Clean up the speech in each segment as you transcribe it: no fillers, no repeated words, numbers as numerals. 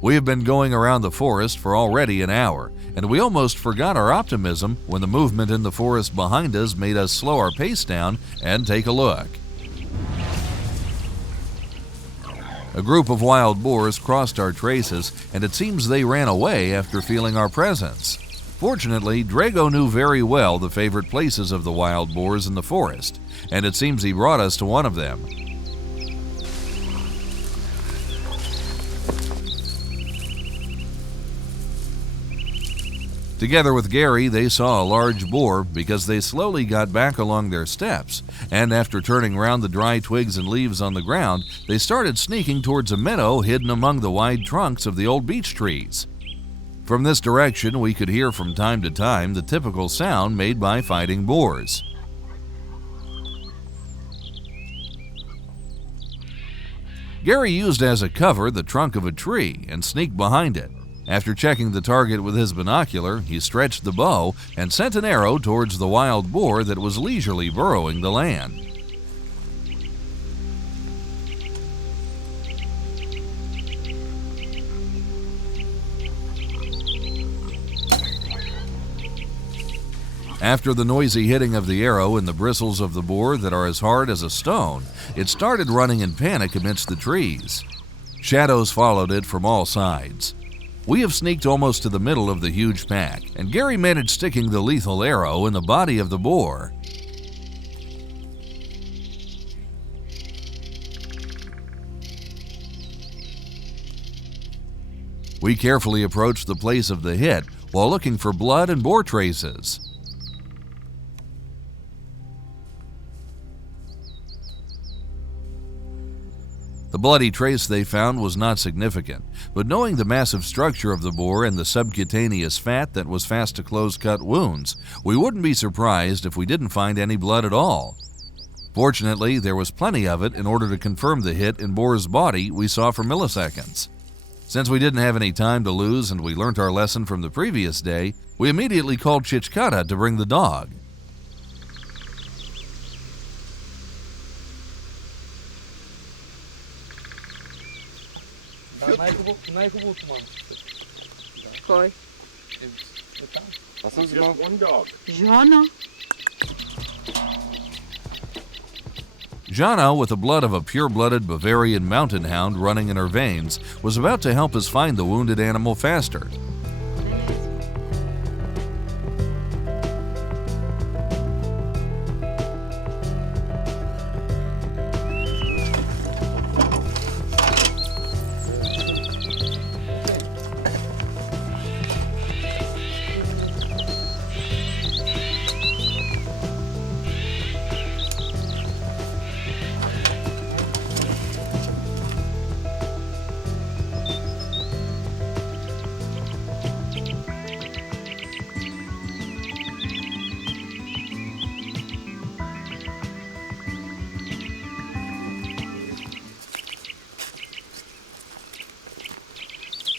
We have been going around the forest for already an hour, and we almost forgot our optimism when the movement in the forest behind us made us slow our pace down and take a look. A group of wild boars crossed our traces, and it seems they ran away after feeling our presence. Fortunately, Drago knew very well the favorite places of the wild boars in the forest, and it seems he brought us to one of them. Together with Gary, they saw a large boar because they slowly got back along their steps, and after turning round the dry twigs and leaves on the ground, they started sneaking towards a meadow hidden among the wide trunks of the old beech trees. From this direction, we could hear from time to time the typical sound made by fighting boars. Gary used as a cover the trunk of a tree and sneaked behind it. After checking the target with his binocular, he stretched the bow and sent an arrow towards the wild boar that was leisurely burrowing the land. After the noisy hitting of the arrow in the bristles of the boar that are as hard as a stone, it started running in panic amidst the trees. Shadows followed it from all sides. We have sneaked almost to the middle of the huge pack, and Gary managed sticking the lethal arrow in the body of the boar. We carefully approached the place of the hit while looking for blood and boar traces. The bloody trace they found was not significant, but knowing the massive structure of the boar and the subcutaneous fat that was fast to close-cut wounds, we wouldn't be surprised if we didn't find any blood at all. Fortunately, there was plenty of it in order to confirm the hit in Boar's body we saw for milliseconds. Since we didn't have any time to lose and we learnt our lesson from the previous day, we immediately called Chichkata to bring the dog. Кой? Аз съм взимал one dog. Жана. Jana, with the blood of a pure-blooded Bavarian mountain hound running in her veins, was about to help us find the wounded animal faster.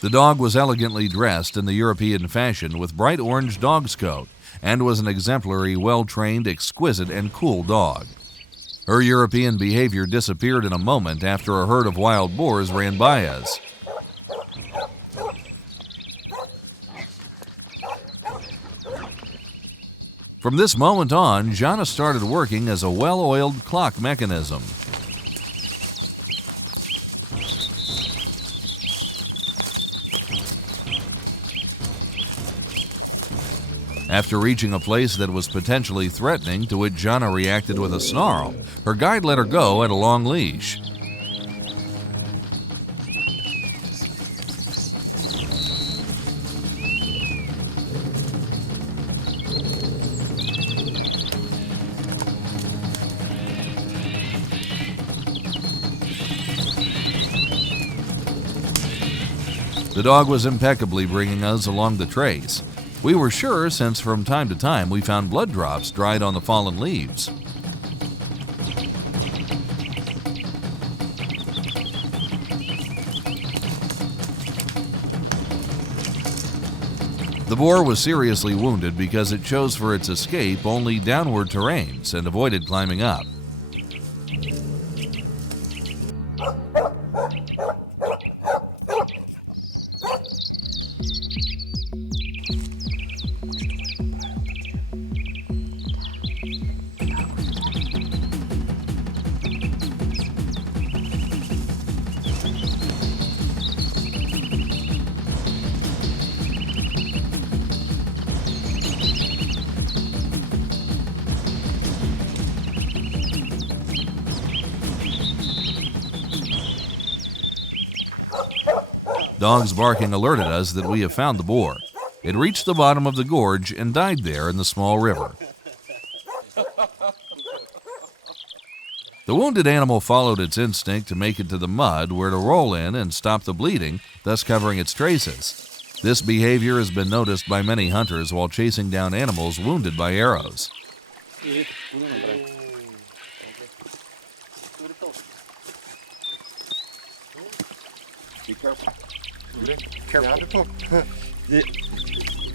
The dog was elegantly dressed in the European fashion with bright orange dog's coat and was an exemplary, well-trained, exquisite, and cool dog. Her European behavior disappeared in a moment after a herd of wild boars ran by us. From this moment on, Jana started working as a well-oiled clock mechanism. After reaching a place that was potentially threatening, to which Jana reacted with a snarl, her guide let her go at a long leash. The dog was impeccably bringing us along the trace. We were sure, since from time to time we found blood drops dried on the fallen leaves. The boar was seriously wounded because it chose for its escape only downward terrains and avoided climbing up. Dogs barking alerted us that we have found the boar. It reached the bottom of the gorge and died there in the small river. The wounded animal followed its instinct to make it to the mud where to roll in and stop the bleeding, thus covering its traces. This behavior has been noticed by many hunters while chasing down animals wounded by arrows. Be careful. Careful.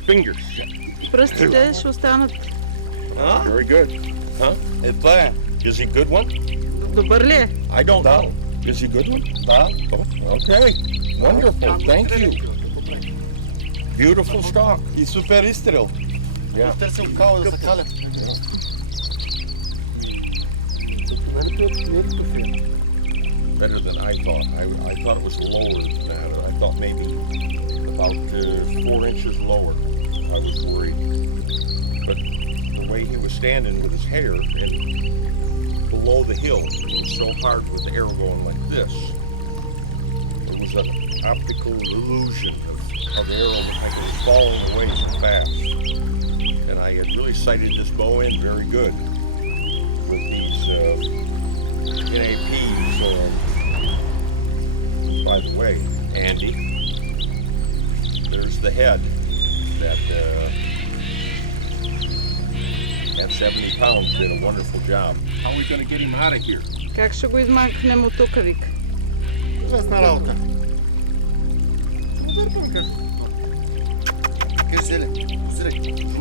Fingers. Пръстите ще останат. Very good. Huh? Is he good one? Добър ли е? I don't know. Is he good one? Okay. Wonderful. Thank you. Beautiful stock. И супер изстрел. Yeah. Търсим као да се каля. Better than I thought. I thought it was lower than that. I thought maybe about 4 inches lower. I was worried. But the way he was standing with his hair and below the hill, it was so hard with the arrow going like this. It was an optical illusion of the arrow looked like it was falling away so fast. And I had really sighted this bow in very good with these NAPs. By the way, Andy, there's the head that at 70 pounds did a wonderful job. How are we going to get him out of here? Как ще го измахнем от тук, вика? Ужасна работа.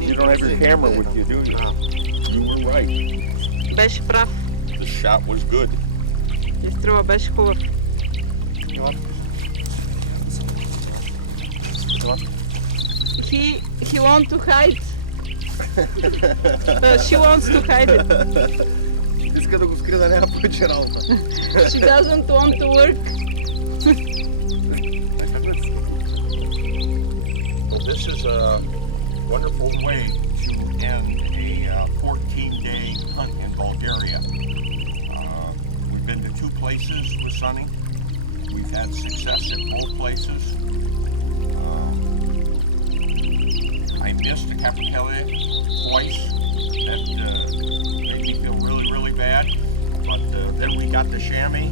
You don't have your camera with you, do you? You were right. Беше прав. The shot was good. Изстрела беше хубав. He want to hide. She wants to hide it. Иска да го скрие да няма повече работа. She doesn't want to work. Well, this is a wonderful way to end a 14-day hunt in Bulgaria. We've been to 2 places with Sonny. We've had success at both places. I missed a capercaillie twice. That made me feel really, really bad. But then we got the chamois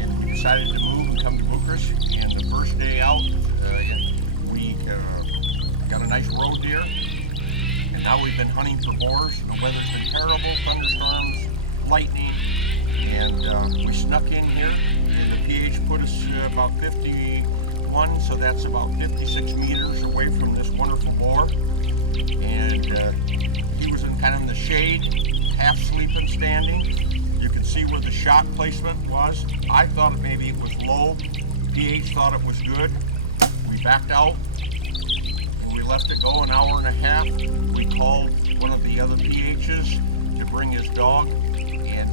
and we decided to move and come to Bucharest. And the first day out, we got a nice roe deer. And now we've been hunting for boars. The weather's been terrible, thunderstorms, lightning. And we snuck in here. And the pH put us about 51, so that's about 56 meters away from this wonderful boar. And he was in kind of in the shade, half sleeping, standing. You can see where the shot placement was. I thought maybe it was low. pH thought it was good. We backed out and we left it go an hour and a half. We called one of the other PHs to bring his dog, and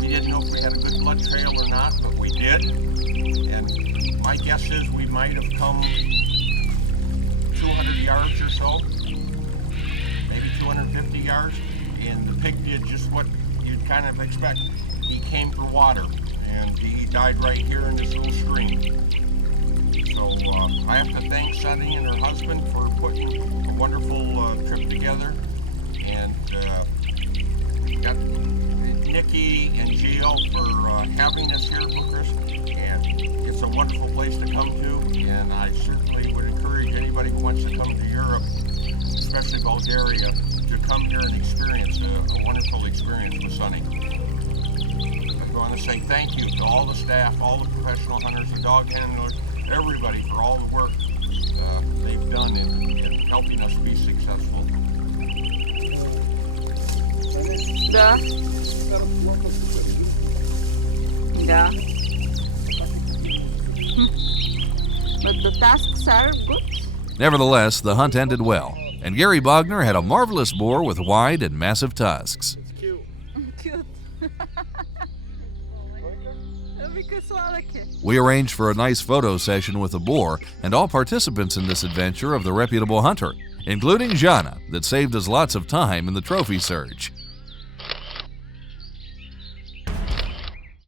we didn't know if we had a good blood trail or not, but we did. And my guess is we might have come 200 yards or so, maybe 250 yards, and the pig did just what you'd kind of expect. He came for water, and he died right here in this little stream. So I have to thank Sunny and her husband for putting a wonderful trip together, and got Nikki and Gio for having us here in Bucharest, and it's a wonderful place to come to, and I certainly would encourage anybody who wants to come to Europe, especially Bulgaria, to come here and experience a wonderful experience with Sunny. I want to say thank you to all the staff, all the professional hunters, the dog handlers, everybody for all the work they've done in helping us be successful. Да. Да. But the tasks are good. Nevertheless, the hunt ended well, and Gary Bogner had a marvelous boar with wide and massive tusks. Cute. We arranged for a nice photo session with the boar and all participants in this adventure of the reputable hunter, including Jana, that saved us lots of time in the trophy search.